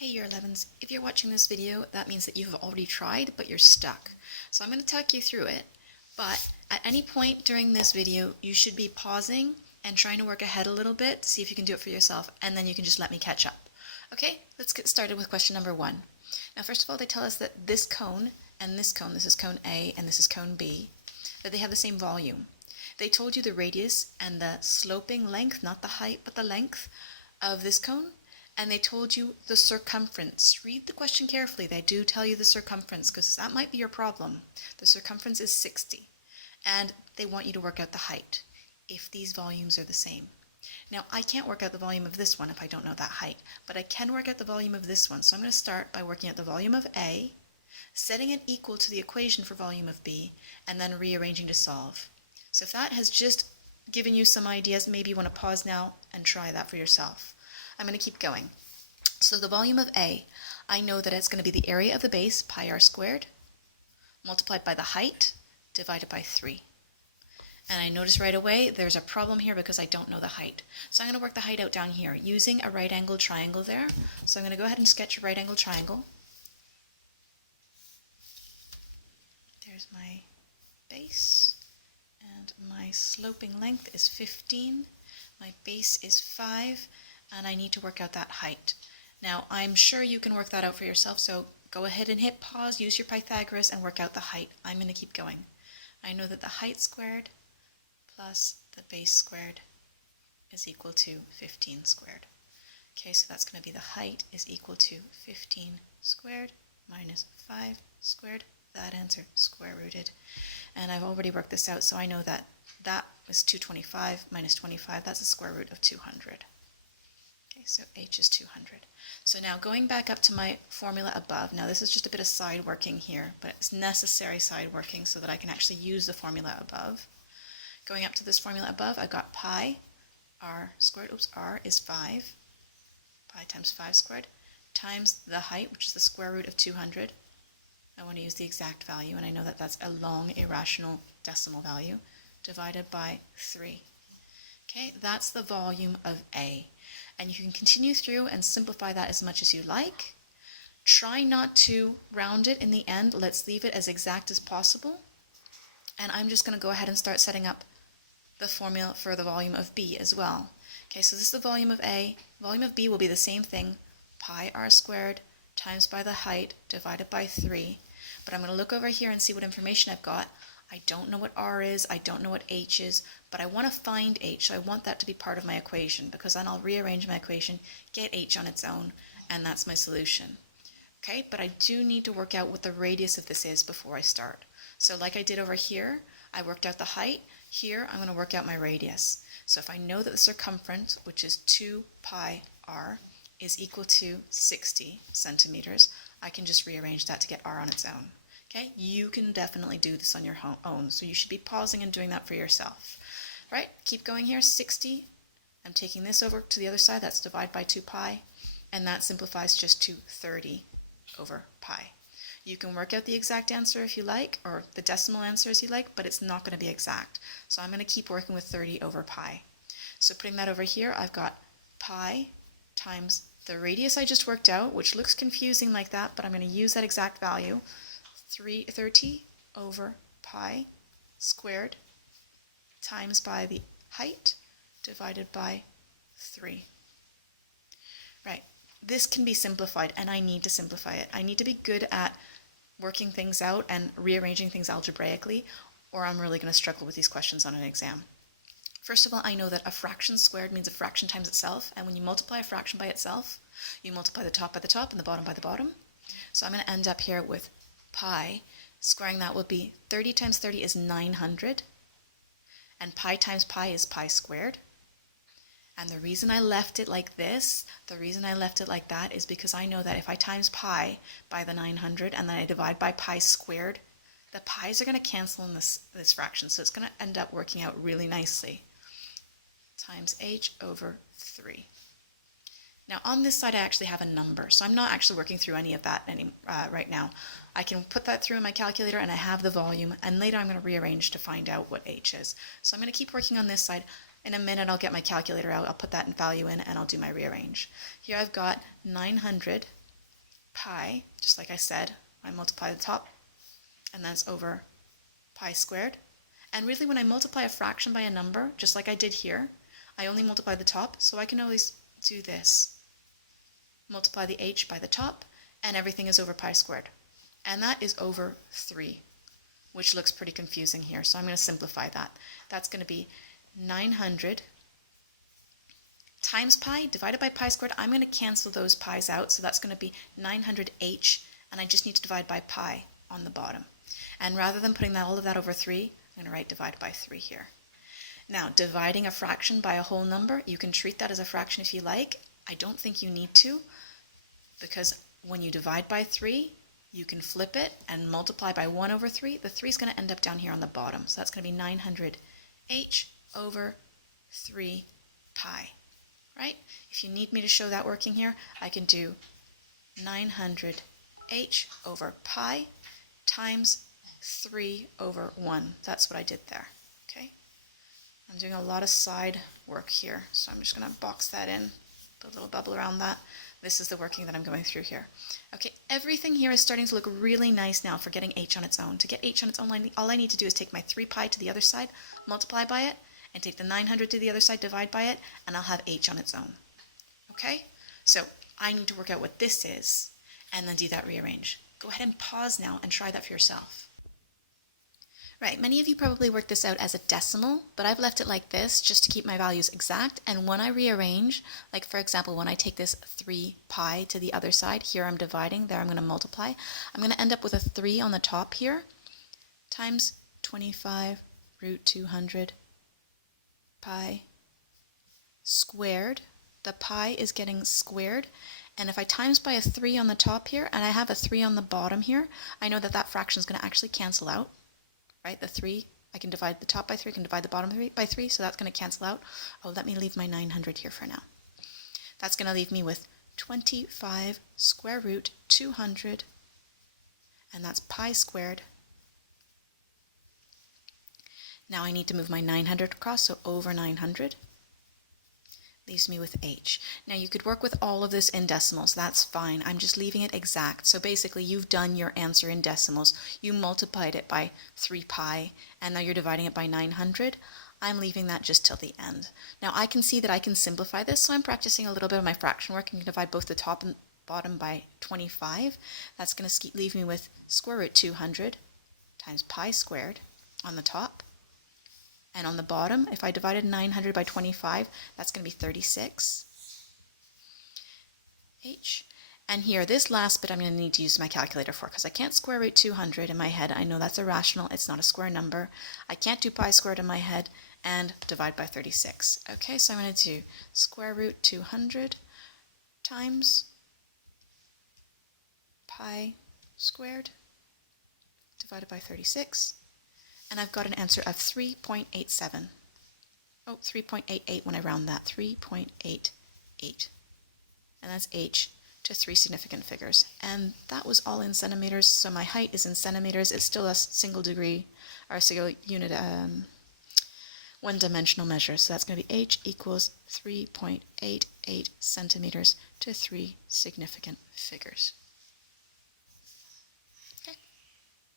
Hey Year 11s, if you're watching this video, that means that you have already tried, but you're stuck. So I'm going to talk you through it, but at any point during this video, you should be pausing and trying to work ahead a little bit to see if you can do it for yourself, and then you can just let me catch up. Okay, let's get started with question number 1. Now, first of all, they tell us that this cone and this cone, this is cone A and this is cone B, that they have the same volume. They told you the radius and the sloping length, not the height, but the length of this cone. And they told you the circumference. Read the question carefully. They do tell you the circumference because that might be your problem. The circumference is 60. And they want you to work out the height if these volumes are the same. Now, I can't work out the volume of this one if I don't know that height, but I can work out the volume of this one. So I'm going to start by working out the volume of A, setting it equal to the equation for volume of B, and then rearranging to solve. So if that has just given you some ideas, maybe you want to pause now and try that for yourself. I'm going to keep going. So the volume of A, I know that it's going to be the area of the base, pi r squared, multiplied by the height, divided by 3. And I notice right away there's a problem here because I don't know the height. So I'm going to work the height out down here using a right-angled triangle there. So I'm going to go ahead and sketch a right-angled triangle. There's my base, and my sloping length is 15. My base is 5. And I need to work out that height. Now, I'm sure you can work that out for yourself, so go ahead and hit pause, use your Pythagoras, and work out the height. I'm going to keep going. I know that the height squared plus the base squared is equal to 15 squared. Okay, so that's going to be the height is equal to 15 squared minus 5 squared. That answer square rooted. And I've already worked this out, so I know that that was 225 minus 25. That's the square root of 200. Okay, so h is 200. So now going back up to my formula above, now this is just a bit of side working here, but it's necessary side working so that I can actually use the formula above. Going up to this formula above, I've got pi r squared, r is 5, pi times 5 squared, times the height, which is the square root of 200. I want to use the exact value, and I know that that's a long irrational decimal value, divided by 3. Okay, that's the volume of A. And you can continue through and simplify that as much as you like. Try not to round it in the end. Let's leave it as exact as possible. And I'm just going to go ahead and start setting up the formula for the volume of B as well. Okay, so this is the volume of A. Volume of B will be the same thing, pi r squared times by the height divided by 3. But I'm going to look over here and see what information I've got. I don't know what r is, I don't know what h is, but I want to find h, so I want that to be part of my equation, because then I'll rearrange my equation, get h on its own, and that's my solution. Okay, but I do need to work out what the radius of this is before I start. So like I did over here, I worked out the height. Here, I'm going to work out my radius. So if I know that the circumference, which is 2 pi r, is equal to 60 centimeters, I can just rearrange that to get r on its own. Okay, you can definitely do this on your own, so you should be pausing and doing that for yourself. Right, keep going here, 60. I'm taking this over to the other side, that's divided by 2 pi, and that simplifies just to 30 over pi. You can work out the exact answer if you like, or the decimal answer as you like, but it's not going to be exact. So I'm going to keep working with 30 over pi. So putting that over here, I've got pi times the radius I just worked out, which looks confusing like that, but I'm going to use that exact value. 30 over pi squared times by the height divided by 3. Right, this can be simplified, and I need to simplify it. I need to be good at working things out and rearranging things algebraically, or I'm really going to struggle with these questions on an exam. First of all, I know that a fraction squared means a fraction times itself, and when you multiply a fraction by itself, you multiply the top by the top and the bottom by the bottom. So I'm going to end up here with pi, squaring that would be 30 times 30 is 900, and pi times pi is pi squared. And the reason I left it like this, the reason I left it like that is because I know that if I times pi by the 900 and then I divide by pi squared, the pi's are going to cancel in this fraction, so it's going to end up working out really nicely. Times h over 3. Now on this side I actually have a number, so I'm not actually working through any of that right now. I can put that through in my calculator and I have the volume, and later I'm going to rearrange to find out what h is. So I'm going to keep working on this side. In a minute I'll get my calculator out, I'll put that value in, and I'll do my rearrange. Here I've got 900 pi, just like I said, I multiply the top, and that's over pi squared. And really when I multiply a fraction by a number, just like I did here, I only multiply the top, so I can always do this. Multiply the h by the top, and everything is over pi squared. And that is over 3, which looks pretty confusing here, so I'm going to simplify that. That's going to be 900 times pi divided by pi squared. I'm going to cancel those pi's out, so that's going to be 900h, and I just need to divide by pi on the bottom. And rather than putting all of that over 3, I'm going to write divided by 3 here. Now, dividing a fraction by a whole number, you can treat that as a fraction if you like. I don't think you need to, because when you divide by 3, you can flip it and multiply by 1 over 3. The 3 is going to end up down here on the bottom, so that's going to be 900h over 3 pi, right? If you need me to show that working here, I can do 900h over pi times 3 over 1. That's what I did there, okay? I'm doing a lot of side work here, so I'm just going to box that in, put a little bubble around that. This is the working that I'm going through here. Okay, everything here is starting to look really nice now for getting h on its own. To get h on its own, all I need to do is take my 3 pi to the other side, multiply by it, and take the 900 to the other side, divide by it, and I'll have h on its own. Okay? So I need to work out what this is, and then do that rearrange. Go ahead and pause now and try that for yourself. Right, many of you probably worked this out as a decimal, but I've left it like this just to keep my values exact. And when I rearrange, like for example, when I take this 3 pi to the other side, here I'm dividing, there I'm going to multiply. I'm going to end up with a 3 on the top here, times 25 root 200 pi squared. The pi is getting squared. And if I times by a 3 on the top here, and I have a 3 on the bottom here, I know that that fraction is going to actually cancel out. Right, the 3, I can divide the top by 3, I can divide the bottom by 3, so that's going to cancel out. Oh, let me leave my 900 here for now. That's going to leave me with 25 square root 200, and that's pi squared. Now I need to move my 900 across, so over 900. Leaves me with h. Now you could work with all of this in decimals, that's fine. I'm just leaving it exact. So basically you've done your answer in decimals. You multiplied it by 3 pi, and now you're dividing it by 900. I'm leaving that just till the end. Now I can see that I can simplify this, so I'm practicing a little bit of my fraction work. I can divide both the top and bottom by 25. That's going to leave me with square root 200 times pi squared on the top. And on the bottom, if I divided 900 by 25, that's going to be 36 h. And here, this last bit I'm going to need to use my calculator for, because I can't square root 200 in my head. I know that's irrational. It's not a square number. I can't do pi squared in my head and divide by 36. Okay, so I'm going to do square root 200 times pi squared divided by 36. And I've got an answer of 3.87. Oh, 3.88 when I round that. 3.88. And that's h to 3 significant figures. And that was all in centimeters, so my height is in centimeters. It's still a single degree, or a single unit, one-dimensional measure. So that's going to be h equals 3.88 centimeters to 3 significant figures.